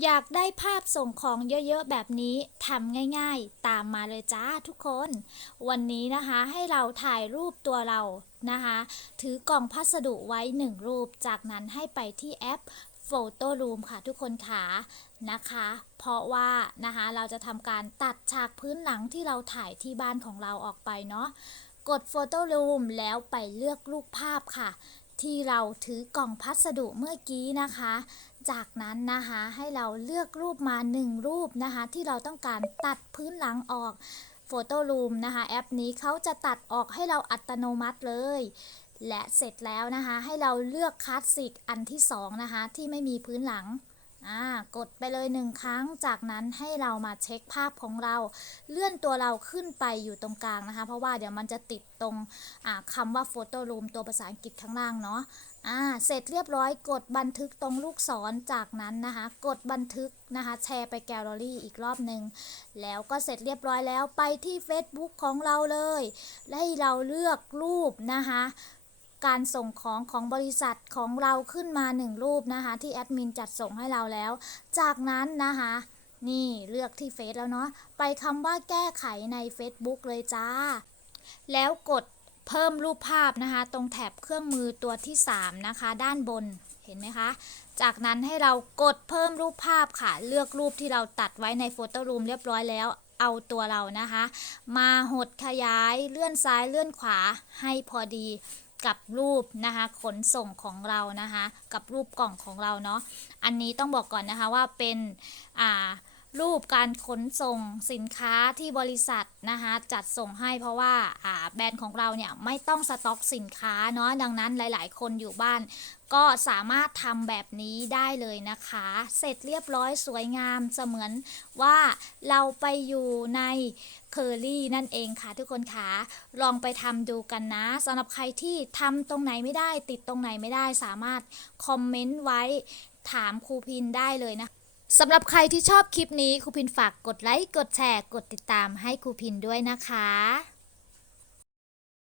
อยากได้ภาพส่งของเยอะๆแบบนี้ทำง่ายๆ ตามมาเลยจ้าทุกคน วันนี้นะคะให้เราถ่ายรูปตัวเรานะคะ ถือกล่องพัสดุไว้หนึ่งรูป จากนั้นให้ไปที่แอป Photo Room ค่ะทุกคนขานะคะ เพราะว่านะคะเราจะทำการตัดฉากพื้นหลังที่เราถ่ายที่บ้านของเราออกไปเนาะกด Photo Room แล้วไปเลือกรูปภาพค่ะ ที่เราถือกล่องพัสดุเมื่อกี้นะคะ จากนั้นนะคะให้เราเลือกรูปมาหนึ่งรูปนะคะ ที่เราต้องการตัดพื้นหลังออก Photo Room นะคะ แอปนี้เขาจะตัดออกให้เราอัตโนมัติเลย และเสร็จแล้วนะคะ ให้เราเลือกคัสสิกอันที่สองนะคะที่ไม่มีพื้นหลัง กดไปเลยหนึ่งครั้ง จากนั้นให้เรามาเช็คภาพของเรา เลื่อนตัวเราขึ้นไปอยู่ตรงกลางนะคะ เพราะว่าเดี๋ยวมันจะติดตรงอ่าคำว่า Photo Room ตัวภาษาอังกฤษข้างล่างเนาะอ่าเสร็จเรียบร้อยกดบันทึกตรงลูกศรจากนั้นนะคะ กดบันทึกนะคะ แชร์ไปแกลเลอรี่อีกรอบหนึ่งแล้วก็เสร็จเรียบร้อยแล้วไปที่ Facebook ของเราเลยและให้เราเลือกรูปนะคะ การส่งของของบริษัทของเราขึ้นมาหนึ่งรูปนะคะ ที่แอดมินจัดส่งให้เราแล้ว จากนั้นนะคะนี่เลือกที่เฟซแล้วเนาะไปคำว่าแก้ไขใน Facebook เลยจ้า แล้วกดเพิ่มรูปภาพนะคะ ตรงแถบเครื่องมือตัวที่ 3 นะคะ ด้านบนเห็นไหมคะ จากนั้นให้เรากดเพิ่มรูปภาพค่ะ เลือกรูปที่เราตัดไว้ในโฟโต้รูมเรียบร้อยแล้ว เอาตัวเรานะคะ มาหดขยายเลื่อนซ้ายเลื่อนขวาให้พอดี กับรูปนะคะขนส่งของเรานะคะ กับรูปกล่องของเราเนาะอันนี้ต้องบอกก่อนนะคะว่าเป็นอ่า รูปการขนส่งสินค้าที่บริษัทนะคะจัดส่งให้เพราะว่าแบรนด์ของเราเนี่ยไม่ต้องสต็อกสินค้าเนาะดังนั้นหลาย ๆ คนอยู่บ้าน ก็สามารถทำแบบนี้ได้เลยนะคะ เสร็จเรียบร้อยสวยงามเสมือนว่าเราไปอยู่ในเคอรี่นั่นเองค่ะทุกคนคะลองไปทำดูกันนะสำหรับใครที่ทำตรงไหนไม่ได้ ติดตรงไหนไม่ได้สามารถคอมเมนต์ไว้ถามครูพินได้เลยนะ สำหรับใครที่ชอบคลิปนี้ครูพินฝากกดไลค์ กดแชร์ กดติดตามให้ครูพินด้วยนะคะ